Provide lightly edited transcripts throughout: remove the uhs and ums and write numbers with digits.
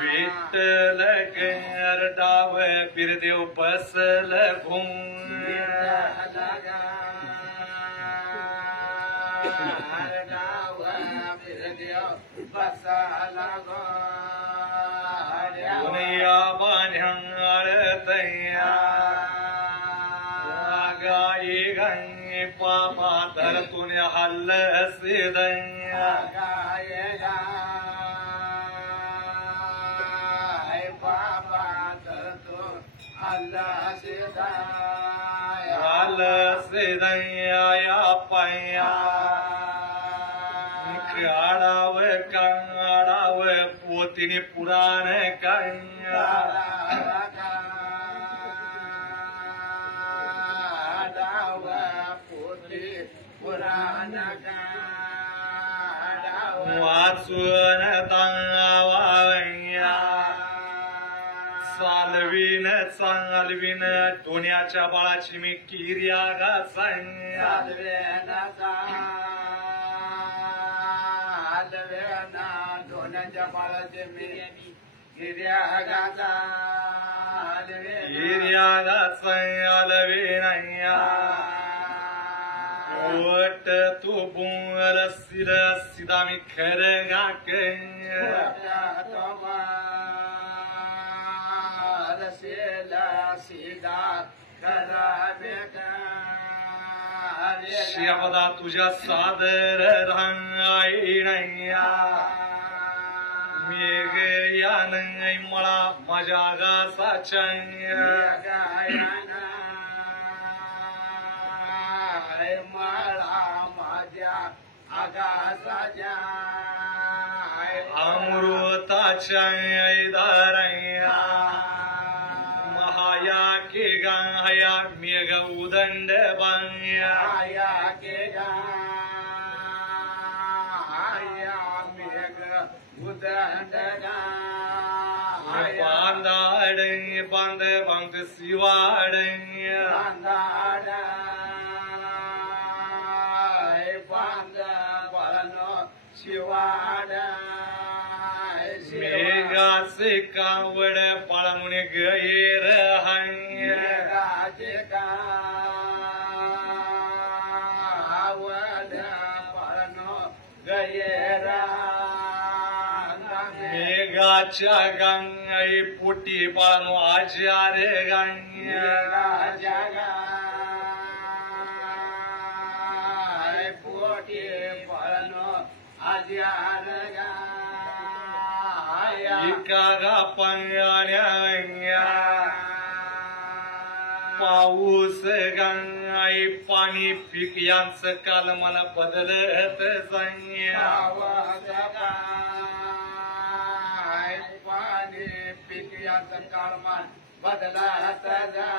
विठ्ठल गरडाव बिरदेव बसल घुम दुनिया बान्याळ तया गाई गंगे पापा तर तुने हल्ल सिदया हल्ल सिदया पाया आडाव काडाव पोतीने पुराण कन्या वाचून तांगावाया चालवीन चांगलवीन दोन्याच्या बाळाची मी किर्या गासाया दोन्याच्या बाळाचे मी किर्या गासा किर्या गासाया लवीनया ओट तू बुंगल सिर सिदा मी खरं गाके शियापदा तुझ्या सादर रांगाईनया मेघ या नाही मला माझ्या गासाच्या अमृताच्या दारया महाया के गाया मेघ उदंड बांया के गाया मेघ उदंड बांधाड बांध बांध शिवाड शिवाड मेघाचे कावड पाळून गैर मेघाचे कावड पाळून गैर मेघाच्या गांगाई पोटी पाळून आजार गांग्या पोटी पाळून आजार एका पाण्याच्या पाऊस गांगाई पाणी पीक यांचं काल मला बदलत जाया पाणी पीक यांचं काल मला बदलत जाया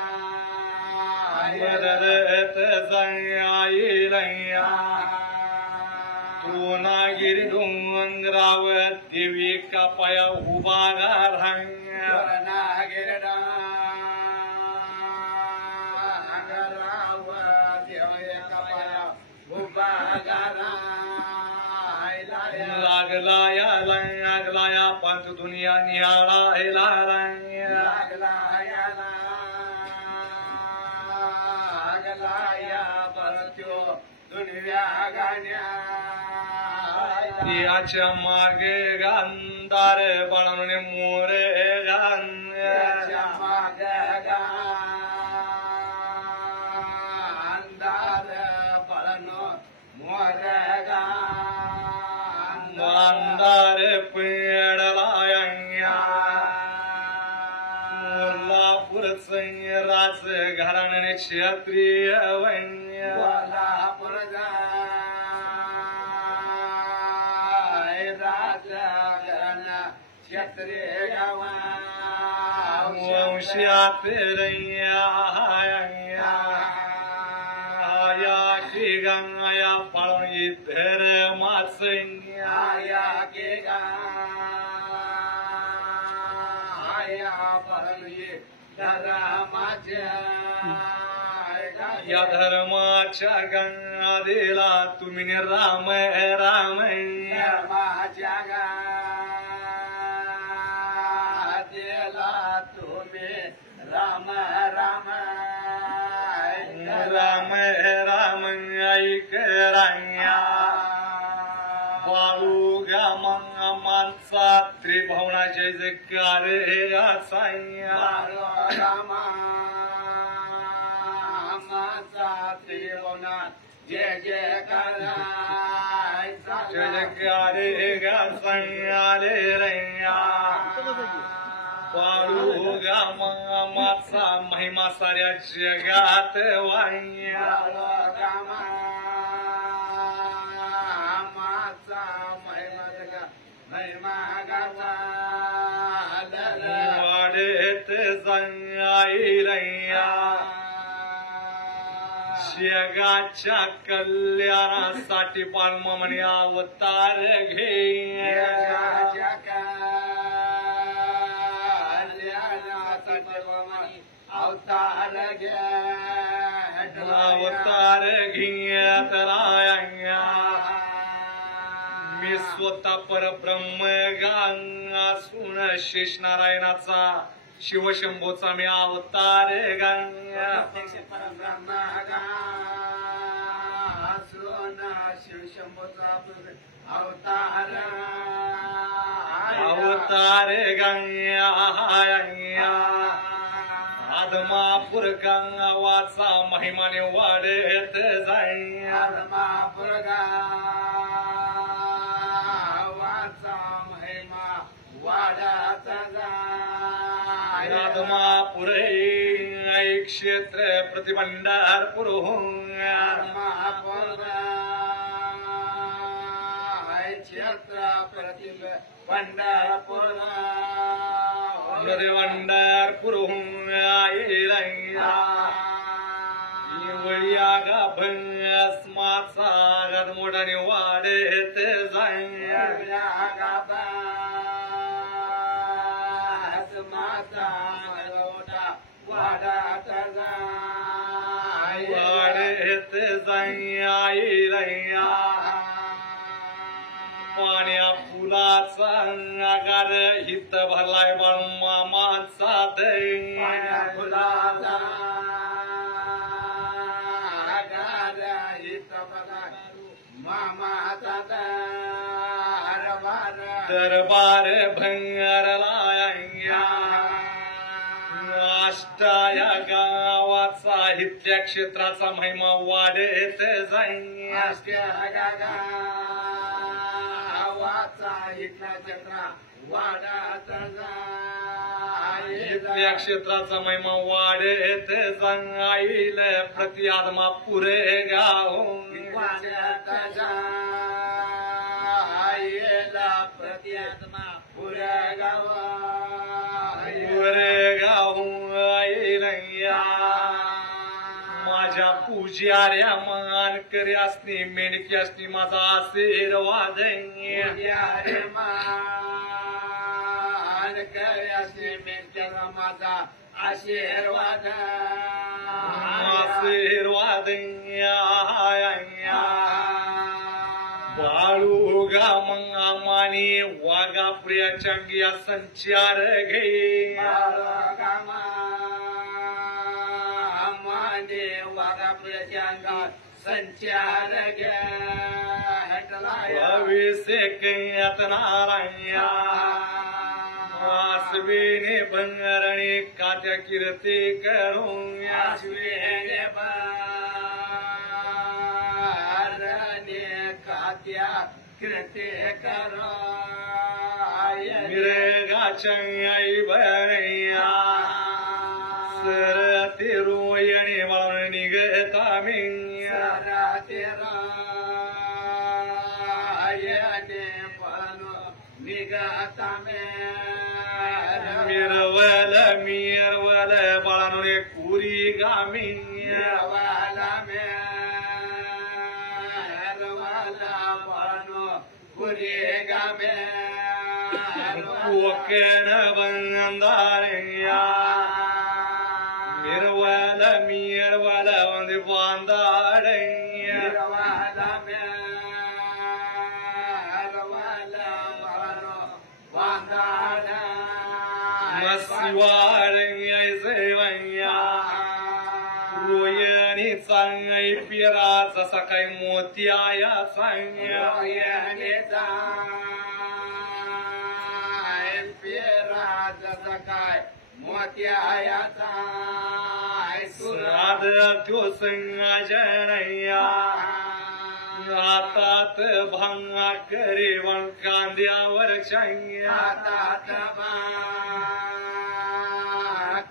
नागिरी डोंगराव देवी का पाया उभा नागिरी डोंगराव देवी का पाया उभा लागलाया पंच दुनिया निहाळायला लागलाया परत्यो दुनिया गाण्या याच्या मागे गांधार बाळाने मोर गांध्याच्या मागे गांधार बाळानो मोर गांधार पेडलाया मोरलापूरच राज घराणे क्षत्रिय वन्य वंशात या की गंगाया पाळून धर्माच के गाया पाळून धर्माच्या या धर्माच्या गंगा दिला तुम्ही राम राम त्रिभुवना जय जयकार साईया त्रिभुवना जय जयकार जय जयकार साईया रे रैया बाळूगा मामाचा महिमा साऱ्या जगात वाह्या वाढत जाईलया जगाच्या कल्याणासाठी पालमा म्हणे अवतार घे अवतार घेत राया मी स्वतः परब्रह्म गांगा सुन शेष नारायणाचा शिवशंभोचा मी अवतार गांगा परब्रह्म शिवशंभोचा अवतार अवतार गंगा आदमापूर गंगावाचा महिमाने वाढत जाई आदमापूर गावाचा महिमा वाढत जाई आदमापूर क्षेत्र प्रतिबंधारपूर आदमापूर क्षेत्र प्रतिबंधारपूर पंढरपूर वळिया गा भस्माचा गात मोठाने वाढत जाई वाढत जाई वाढत जाई पाण्या फुलाचा आगार हित भरलाय मामाचा पाण्या फुलाचा आगार हित भरलाय मामाचा दरबार भंगारलाया अष्टाया गावाचा हितल्या क्षेत्राचा महिमा वाढत जाई वाढत इथल्या क्षेत्राचा महिमा वाढत जाईल प्रति आत्मा पुरे गाव वाढत जाईल प्रति आत्मा पुरे गाव पुरे गाव आईलया माझ्या पूजाऱ्या मानकरी असणे मेंढकी असणे माझा आशीर्वाद माझा आशीर्वाद आशीर्वाद बाळूगा मंगामानी वागा प्रिया चांगिया संचार घे वागा प्रिया संचार घे भविष्य कैयत नारायण आसवीने भंगरणी कात्या कीर्ती करून आसवीने भंगरणी कात्या कीर्ती करो मिरगाच्या आई बरैया सर तिरुयणी म्हणून निघता मी मिरवल मिरवल बाळानो रे कुरी गामी कोकण बंदारया मिरवल मिरवल म्हणजे बांधारया मस्वारया सेवया रोयणी चांगई पिराचा सकाळी मोत्याया सांग्या मोत्याचा राध त्यो संजनया हातात भांगा करे वण कांद्यावर चंग्या हातात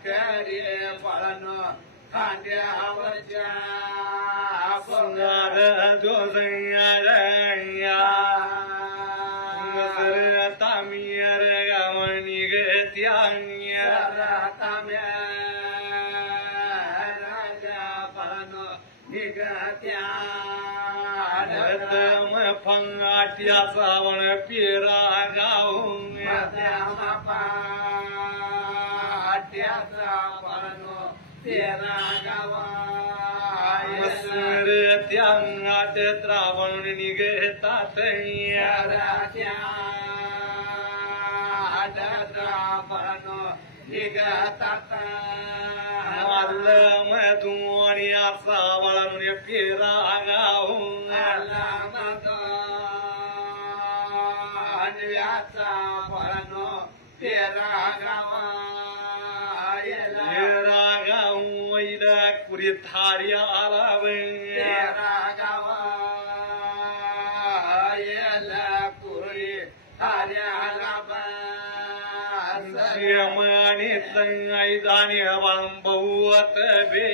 करे पळण खांद्यावरच्या राध त्यो संजनया तामियर गावणी गत्यांग्या राजा पळण निघत्या तम फंगाट्या सावण पेरा गाऊन पाट्याचा पळणो तेरा गावा त्यांगाट त्रावण निघतात पळणो निघतात मधून या सावळून पेरा गाऊन अन्याचा पळणो तेरा गावा पेरा गाऊन कुरी थार्या आलाव तेरा गावा कुरी थार्या यमने तंगाई दाने बहुवत बे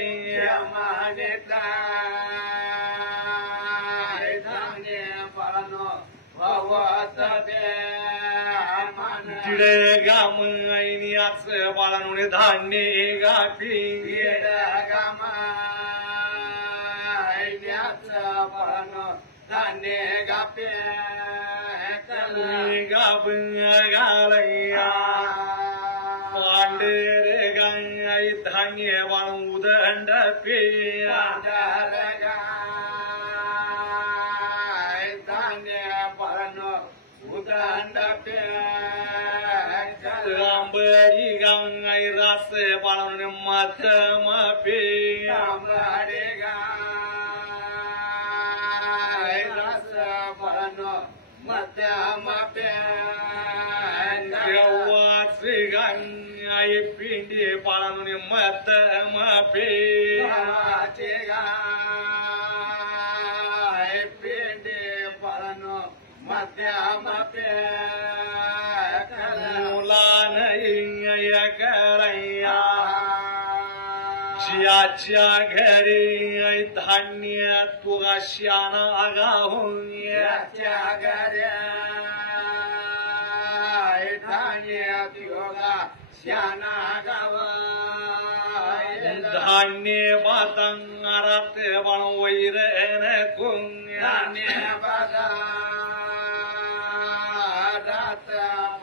पळणो भवत तिडे गाम याच बाळानुन धान्य गापी पळणो धान्य गापे गाब घालया पांडेर गाय धान्य बाळू उदंड पेया धान्य पळणो उदंड रांबरी गाय रास बाळून मधम पेया पळणो मध्यम देवाच गाय पिंडी बाळून मधम पेया गाय पिंडे पळणो मध्यम मुलान करया ज्याच्या घरी धान्य तुला शान आगाहून याच्या घऱ्या धान्य योगा शाना गावा धान्य बातांगारात बण वैरण धान्य बाजारात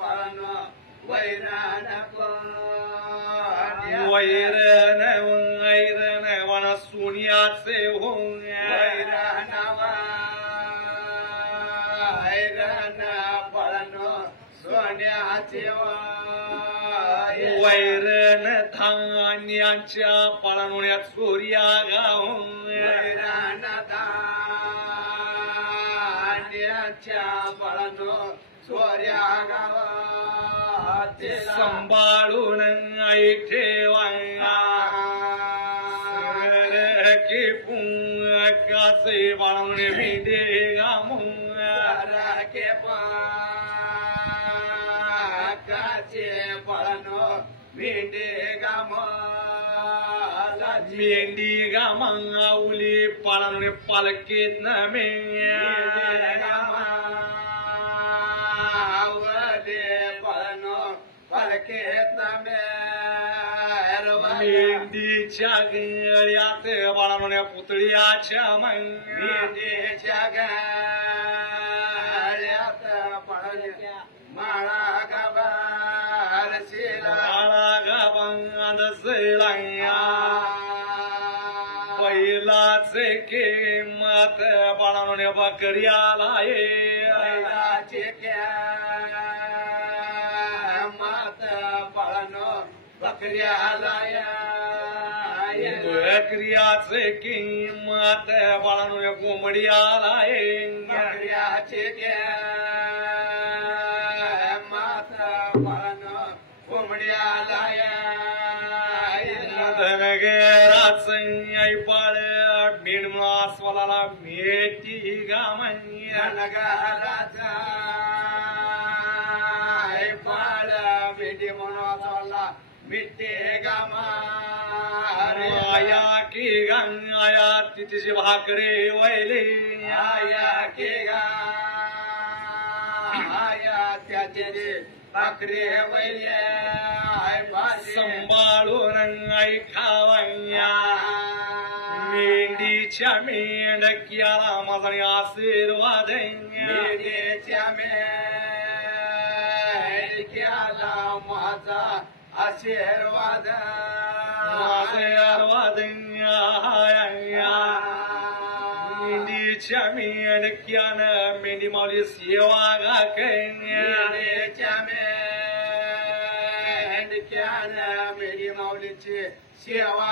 पळणो वैरण वैरण वैरण वण सोन्याचे होऊन वैरण पळणो सोन्याचे वैरण धान्याच्या पळणुण्यात सूर्या गाऊन वैरण धान्याच्या पळणो सोऱ्या गावा सांभाळून आई ठेवा की पुंगाचे बाळून भिडे गामून के पाकाचे पळणो भेंडे गाम मेंढी गामावली पाळून पालकीत न गामावले पळणो पालकीत मेंढीच्या गळ्यात बाळून पुतळ्याच्या मेंढीच्या गळ्यात पळण्या माळा गाबार शिला माळा गाबांद शिला पहिलाच किंमत बाळून बकऱ्याला बैलाची किंमत पळणो बकऱ्याला बकऱ्याचे किंमत बाळून कोंबड्याला बकऱ्याची किंमत पळणो कोंबड्याला गामया नगराचा बाळ मिठी म्हणून चालला मिठे आया की गंगाया तिची भाकरे वैले आया के आया त्याचे भाकरी वैले संभाळून आई खावया मेंढीच्या मेंढक्याला माझा आशीर्वाद मेढ्याच्या मेढ्याला माझा आशीर्वाद आशीर्वाद मेंढीच्या मेंढक्यानं मेंढी माऊली सेवा मेढ्याच्या मेढ्यानं मेढी माऊलीची सेवा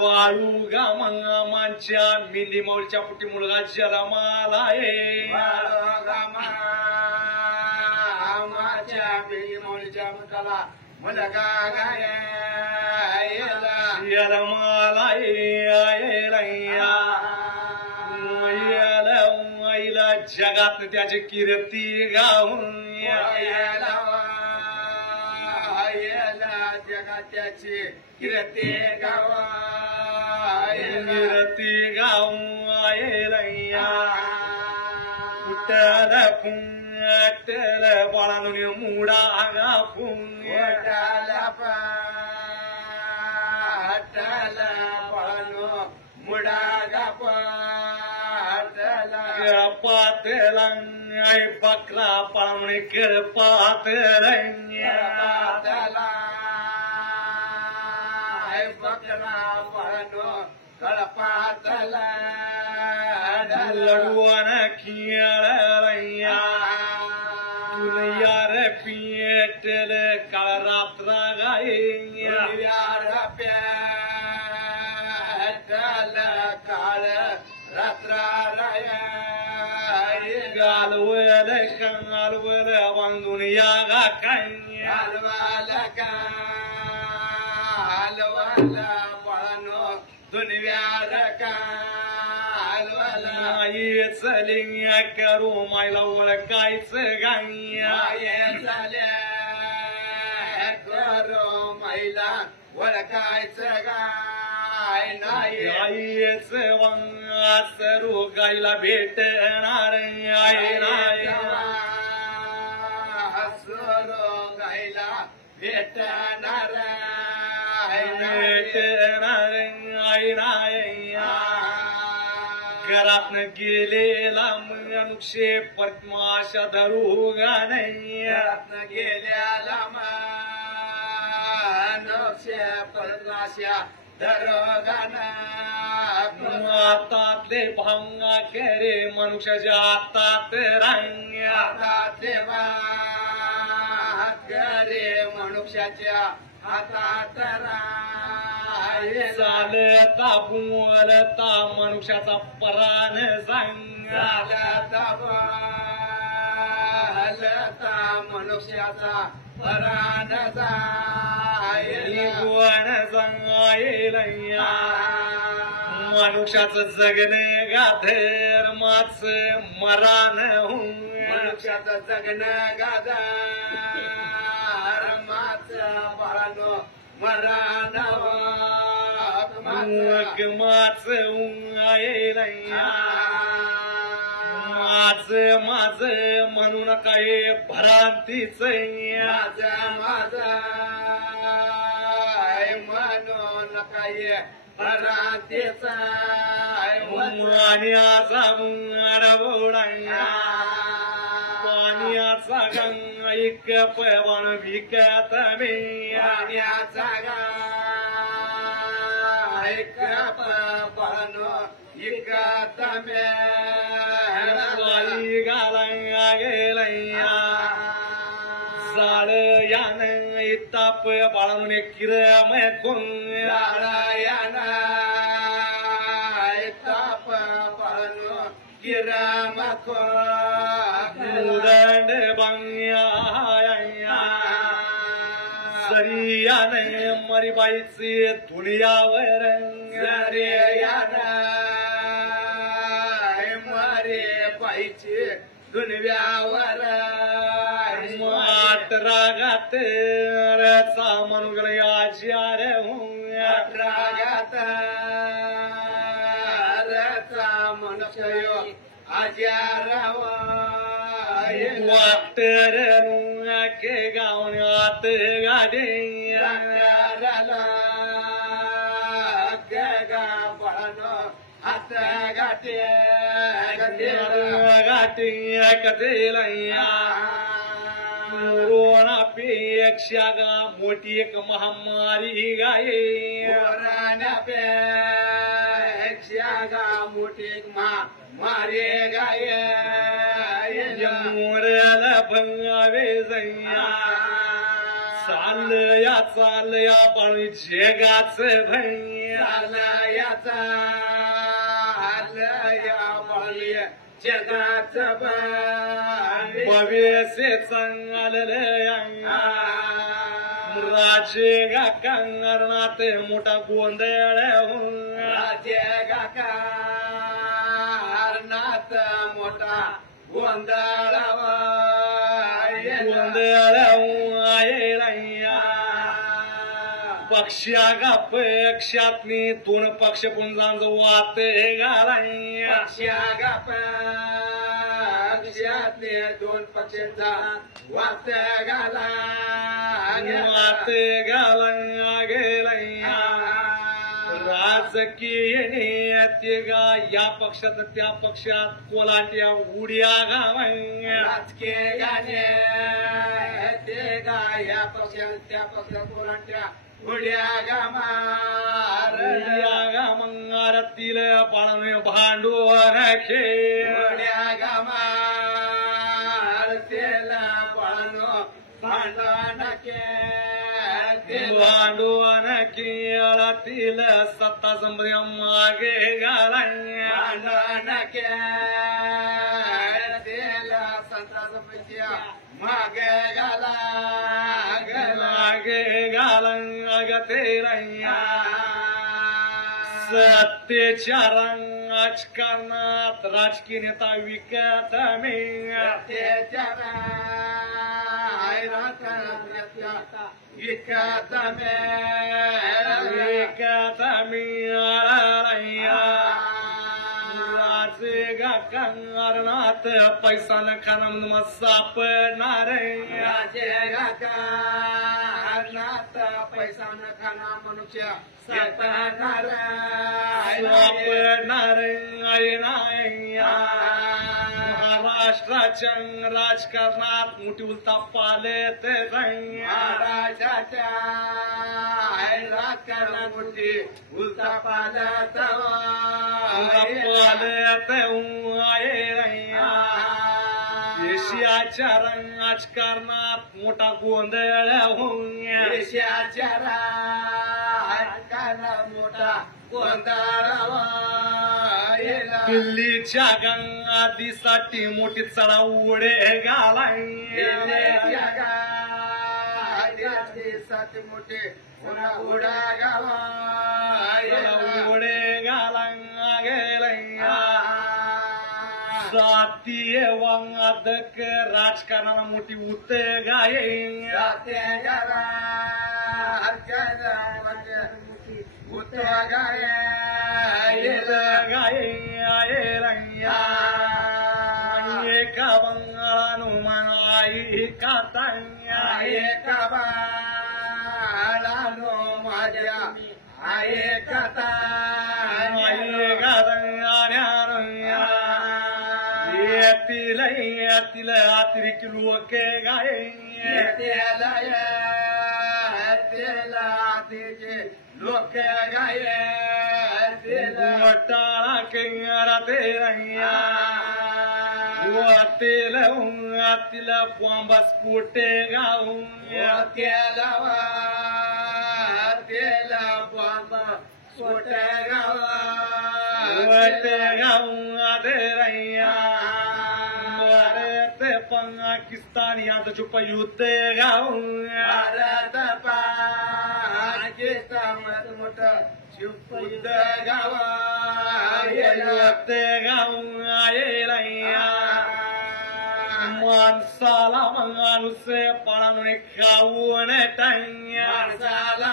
बाळू गामांच्या मेंढी माऊलीच्या पुटी मुलगा जन्माला माझ्या मेढी माऊलीच्या मुलाला मुलगा जन्माला आईला जगात त्याची कीर्ती गाऊन जगात्याची कीर्ती कीर्ती गाऊन कुठल पुंगटल बाळानुन मुडा पुंगटाला पाटल पळनो मुडा पातला आई बकरा पाळून केळ पातला बकरा पळनो कळपातला लडुवान खेळया तुलयार पियटल काळ रात्र यार प्याटल काळ रात्र गालवल कालवल बांधून या काय हलवाल पळनो दुनियार कालवाल आई चलिंग करू मायला ओळखायच गाया झाल्या करो महिला ओळखायचं गाय नाही आईच सरू गायला भेटणार आहे नाही हसरो गायला भेटणार भेटणार आई नाही घरातन गेलेला मनुष्य पद्माशा धरू गा नाही गेल्याला मनुष्य पद्माशा दरोगाना हातातले भांगा करे मनुष्याच्या हातात रांग्या देवा करे मनुष्याच्या हातात चालता बोलता मनुष्याचा परान चालता बोलता मनुष्याचा परान वन सांगायला मनुष्याचं जगणे गाधर्माच मरान मनुष्याचं जगणं गाधर्माच बाळानो मरान माच माझ माझ म्हणून काय भ्रांतीच म्हणून काय भ्रांतीचा पाण्याचा मुंगाडा पाण्याचा गंगा एक पण विकत मी पाण्याचा एक पण विकत वाली गाला गेलया साळ यान ताप बाळून किरमय नारायण ताप पाळनो किराम दंड बांग्या सरियान रे मरीबाईची दुनियावर रे याना मरे बाईची दुनियावर मात रागात रचा मनुगळ आज्या रे रागात रचा मनुष्य आजाराव वाटर के गावण्यात गाडे हात गाठे गाठी कथेलया कोरोनापेक्षा गा मोठी एक महामारी गाये गा मोठी मारे गाय मोऱ्याला भंगावे जैया चालया पाणी जगाच भैया याचा जगाच भव्यसे चांगलया राजे गा कंगरणात मोठा गोंधळ जगात मोठा गोंधळ पक्षा गा पक्षातनी दोन पक्ष पुंजांच वात घालाय पक्षातले दोन पक्षांचा वात घाला वात घालाय गेलाय राजकीय नेते गा या पक्षात त्या पक्षात कोलाट्या उड्या गावाय राजकीय गाणे ते गा या पक्षात त्या पक्षात कोलाट्या उड्या गामार मंगारातील पाळणे भांडवल खेळ उड्या गामार तेला पाळणो भांडण भांडवल खेळातील सत्ता संबंधी मागे घालाय भांडण तेला संताचा मागे घाला मागे घालंगतेलया सत्तेच्या राजकारणात राजकीय नेता विकत मी विकत मिळालया राजे गा कंगरणात पैसा न खाना मग सापडणार पैसा न खाना मनुष्य सापडणार महाराष्ट्राच्या राजकारणात मोठी उलटा पालत महाराष्ट्राच्या राजकारणात मोठी उलटा पालत देशाच्या राजकारणात मोठा गोंधळ देशाच्या राजकारणात मोठा गोंधळ दिल्लीच्या गंगादीसाठी मोठी चढा उडे घालाय मोठे उडा गावा उडे घाला गेलया जातीय वांगादक राजकारणाला मोठी उत गाये एका बंगाळानु मनाई कातांया एका बाळानो माझ्या आहे कथा येतील अतिरिक्त लोक गाये लोक गाये टाळा केरा ते तेल तिला बॉम्बा स्फोटे गाऊन तेला बाबा सोट्या गावा पाकिस्तान यांचं छुपा युद्ध गाऊन भारत शिवपुत गाव माणसाला माणूस पळानून खाऊन टांग्या माणसाला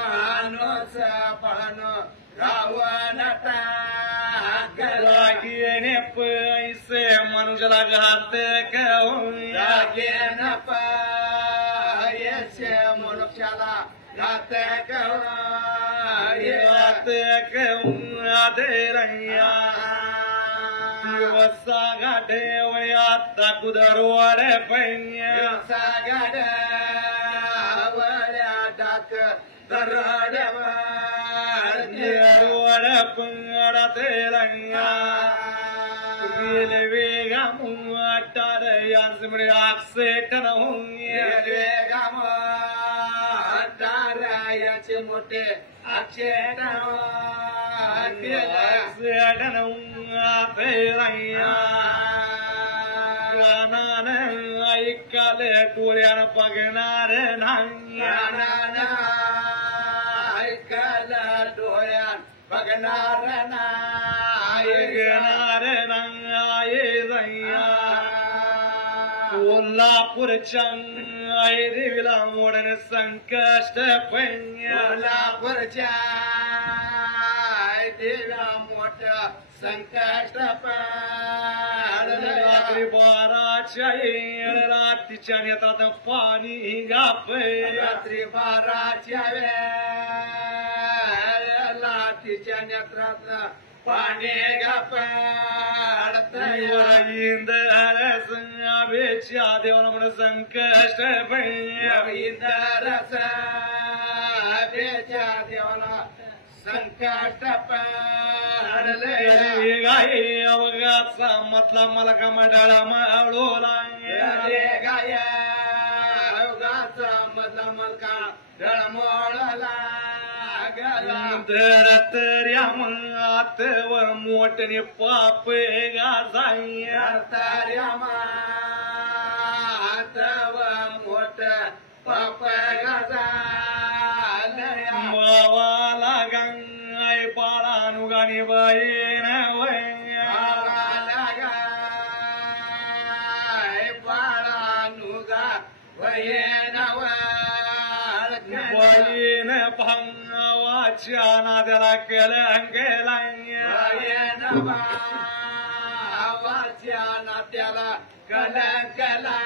माणूस पळण गावन रागेने पैसे मनुष्याला घात रागेन पैसे मनुष्याला घात दिवसा गाठे आता कुदरवड पैसा गाड्यावड्यात दरड्यावर पंगडा तेलंगा वेगा मुंगाटार यासमुळे आक्सेट याचे मोठे अक्षेट ऐकाले डोळ्यानं बघणार नाही ऐकायला डोळ्यात बघणार ऐकणार नाही कोल्हापूरच्या आई देवीला मोडन संकष्ट कोल्हापूरच्या देवा मोठ संकष्ट रात्री 12च्या रात्रीच्या नेत्रात पाणी गापे रात्री 12च्या वेळेला तिच्या नेत्रात पाणी इंद्रावेच्या देवाला म्हणून संकष्ट इंद्रस बेच्या देवाला संकट पडले गाय अवघाचा मतला मला का मंडळा माळोला गाय अवघाचा मधला मलका डळमोळला धरतर्या मनात व मोठने पाप गाजाया तार्या मात व मोठ पाप गाजालया मावाला गंगाय बाळानुगाणी बहीण मावाला गाय बाळानुगा बहीण बहीण भावाच्या नाद्याला केलं भावाच्या नात्याला कलंकला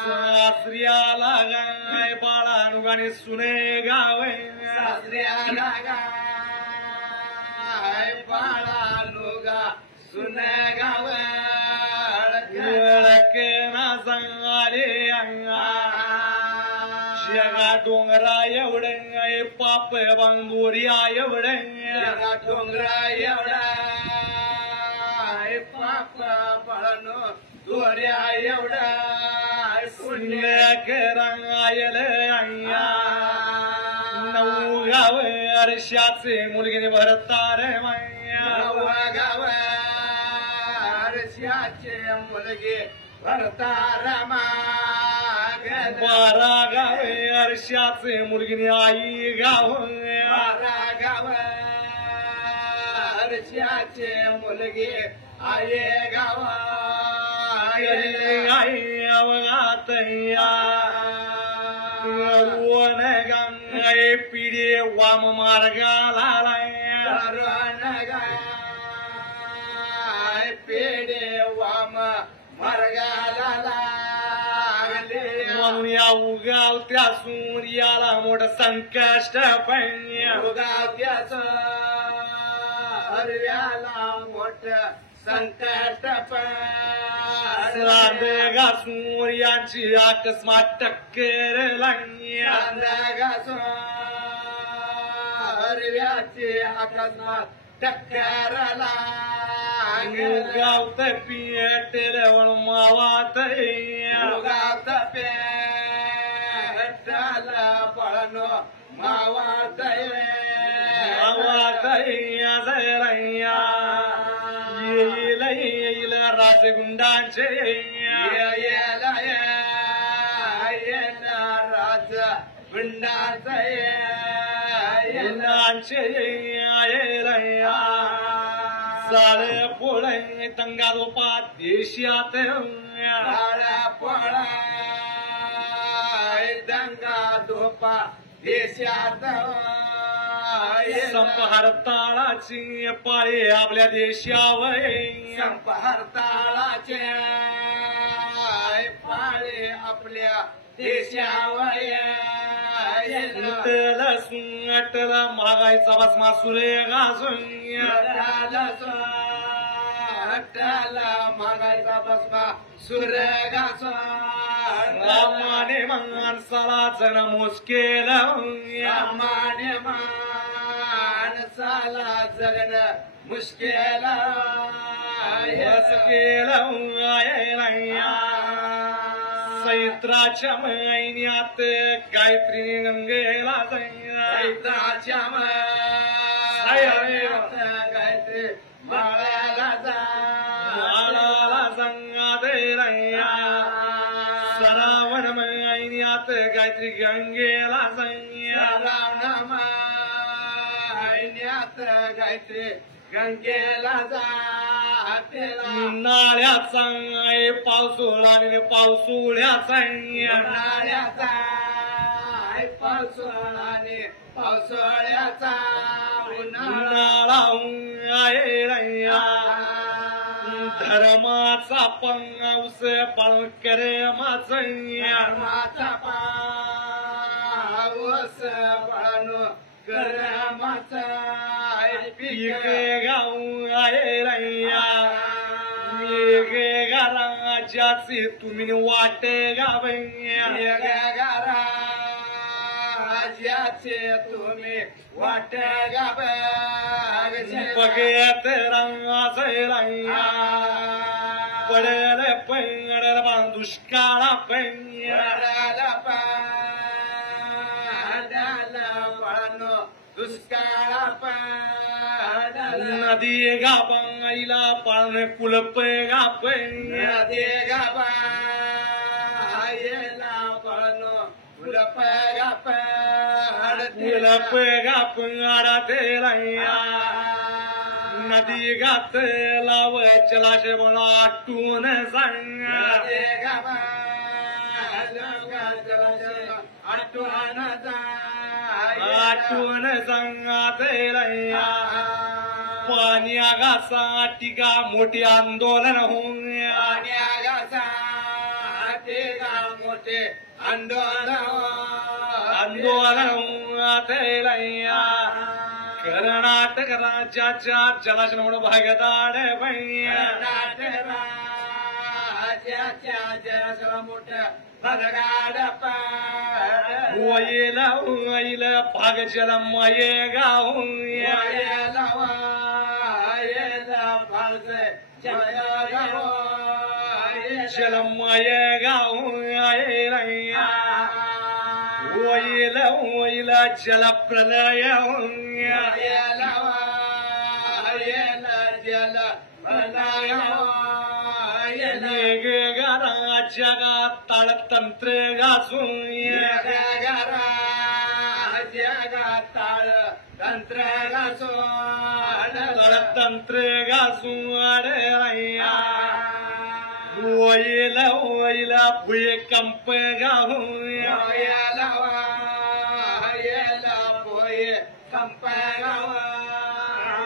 सासऱ्याला गाय बाळानुगाणी सुने गावे सासऱ्याला गाय बाळानुगा सुने गाव जगा डोंगरा एवढं पाप बांगोरिया एवढं डोंगरा एवढा पाप पळनो दोऱ्या एवढा रंगायल नऊ गाव अर्शाचे मुलगीने भरतार गाव अर्शाचे मुलगे भरतार 12 गाव अर्शाचे मुलगीने आई गाव 12 गाव अर्शाचे मुलगे आये गाव आई अवघात रोवन गंगाय पिढे वाम मार्गाला पेडे वाम मार्गाला लागले म्हणून या उगाल त्या सूर्याला मोठ संकष्ट उगावत्याच हरव्याला मोठ संकट गा सूर्याची अकस्मात टक्कर हरव्याचे अकस्मात टक्करला गावत पियटेल मावात गावत पेटल पळनो मावात मावात येईल राजगुंडांचे गुंडाचं गुणांचे साळे पोळे तंगा रोपा देशात पोळा दंगा धोपा देशात संपहरताळाची पाळी आपल्या देशावर संपहरताळाचे पाळे आपल्या देशावर अटल महागाईचा भस्मा सुरे घासून महागाईचा बसमा सुरगाचा रामाने माणसाला जण मुस्केल माने माणसाला जगन मुश्किल चैत्राच्या महिन्यात गायत्री गंगेला चैत्राच्या गायत्री माळ्याला माळाला संगा दे श्रावण महिन्यात गायत्री गंगेला रावण महिन्यात गायत्री गंगेला जाते नाळ्याचा पावसाळा पावसाळ्याचा उन्हाळ्याचा पावसाळ्याने पावसाळ्याचा उन्हाळा धर्माचा पाऊस पाळून करे धर्माचा पाऊस पाळून करमाचा पीक गाऊ राज्याची तुम्ही वाटे गावाचे तुम्ही वाट बघेत रंगाचा पडेल पैंगडेल दुष्काळा गावाला पाळणो दुष्काळ नदी गाबाईला पाळणे कुलप नदी गावाला पाळणो कुलप कुलप गापंगाडा तेला नदी गात लाव जलाशय म्हणा आटून सांग आटून सांगा तेला पाणी आगासाठी का मोठी आंदोलन होऊन मोठे कर्नाटक राज्याच्या जलाशय म्हणून भागदाड मोठ्या भरगाड वैल वैल भाग जलमये गाव जलमय गाव वैल वैल जल प्रलय जल जगात ताळतंत्र घासून ताळ तंत्र ताळतंत्र घासून वैल वैल भूकंप गाहून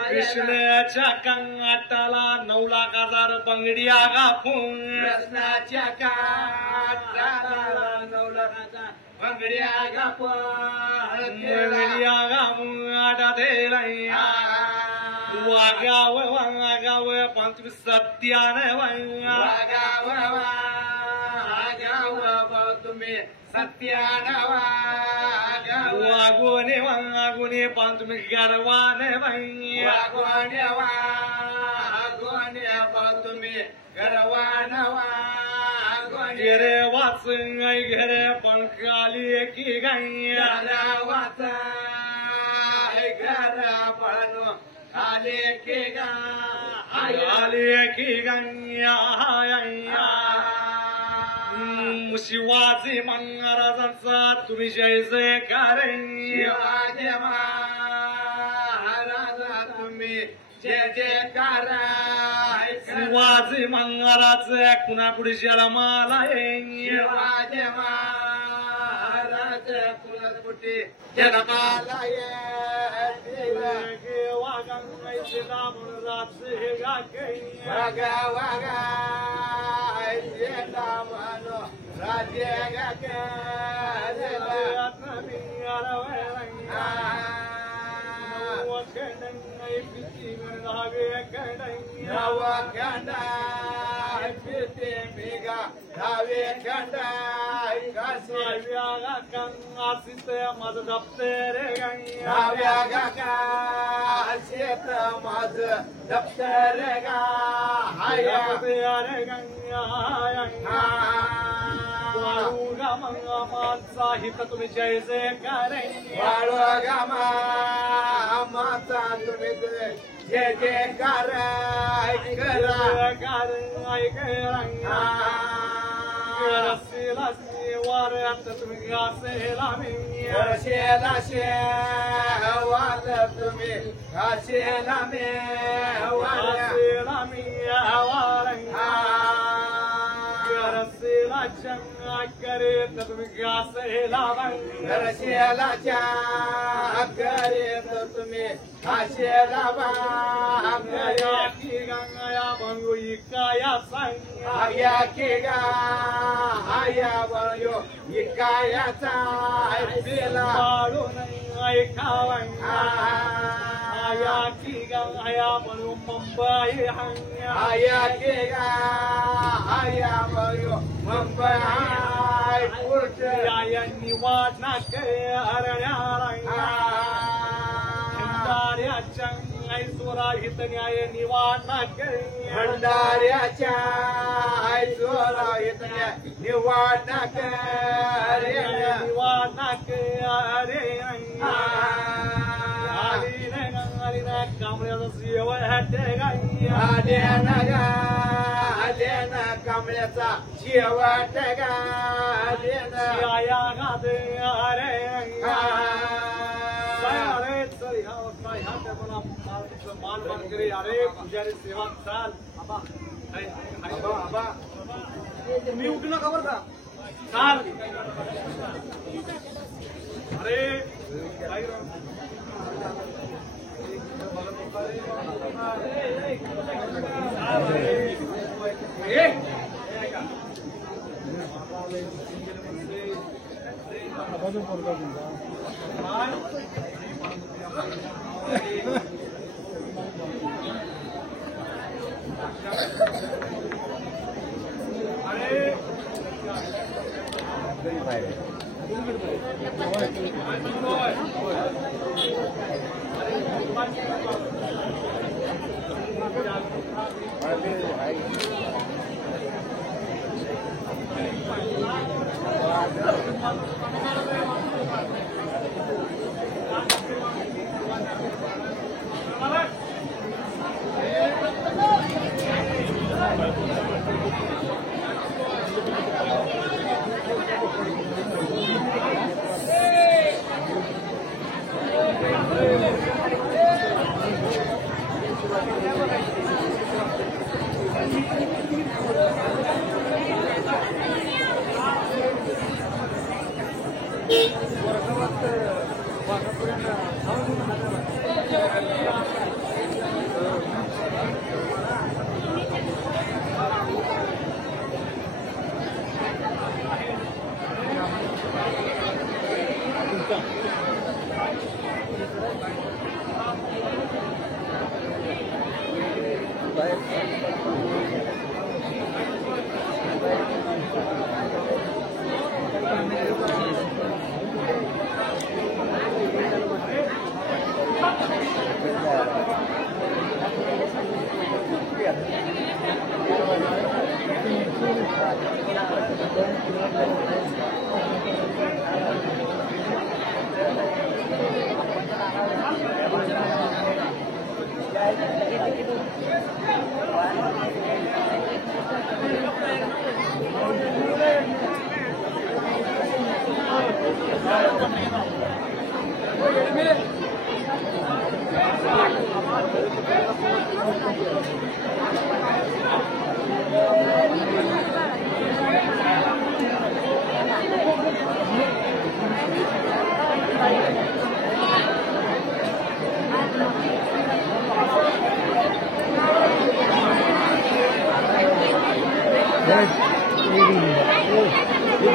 कृष्णाच्या कंगाटाला 9,00,000 बंगड्या गापून कृष्णाच्या काठाला 9,00,000 बंगड्या बंगड्या गापून आडा वागाव वागाव पंचवीस सत्यान तुम्ही सत्यानवा वागोने वागोने तुम्ही गर्वाने तुम्ही गर्वानवा घरे वाच घरे पंखाली की वाच घर पळणो आले की आले की गंया शिवाजी महाराजांचा तुम्ही जय जयकार शिवाजी महाराजा तुम्ही जय जयकार शिवाजी महाराज कुणापुढे जन्माला शिवाजी महाराज कुलकुटी जन्माला वागायचे दामण राजे वागा वागा म्हणो राजे नवखंडा पिते बिगा धावे खंडा माझं दप्तर धाव्या गागा शेत माझ दप्तर गा हाया साहित्य तुम्ही जय जयकार वाळू गामा माता तुम्ही जय जयकार वाऱ्यात तुम्ही गासेला शेला शेवाल तुम्ही शेला मे करेत तुम्ही गासेला शेलाच्या करेत तुम्ही शेला की गंगाया बनू इकाया सांग आया की गा आया बळयो इकायाचा पेला पाडून ऐकावंगा आया की गंगाया बनू मुंबई हंगा आया की गा आया बळयो मुंबई पुढे यांनी वाटना के हरण्याला भंडाऱ्याच्या ऐसोरा हित न्याय निवाडना के भंडाऱ्याच्या ऐसोरा हितण्या निवाडना करे निवाडना के अरे कांबळ्याचा शिव हटे आल्याना गा आल्याना कांबळ्याचा शेवट गा आल्याना आया गादे अरे अरे चल ह्या मान करे अरे पुजारी सेवा चाल आबा तुम्ही उठू नका बरं का चाल अरे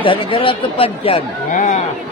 धनगराचं पंचांग हा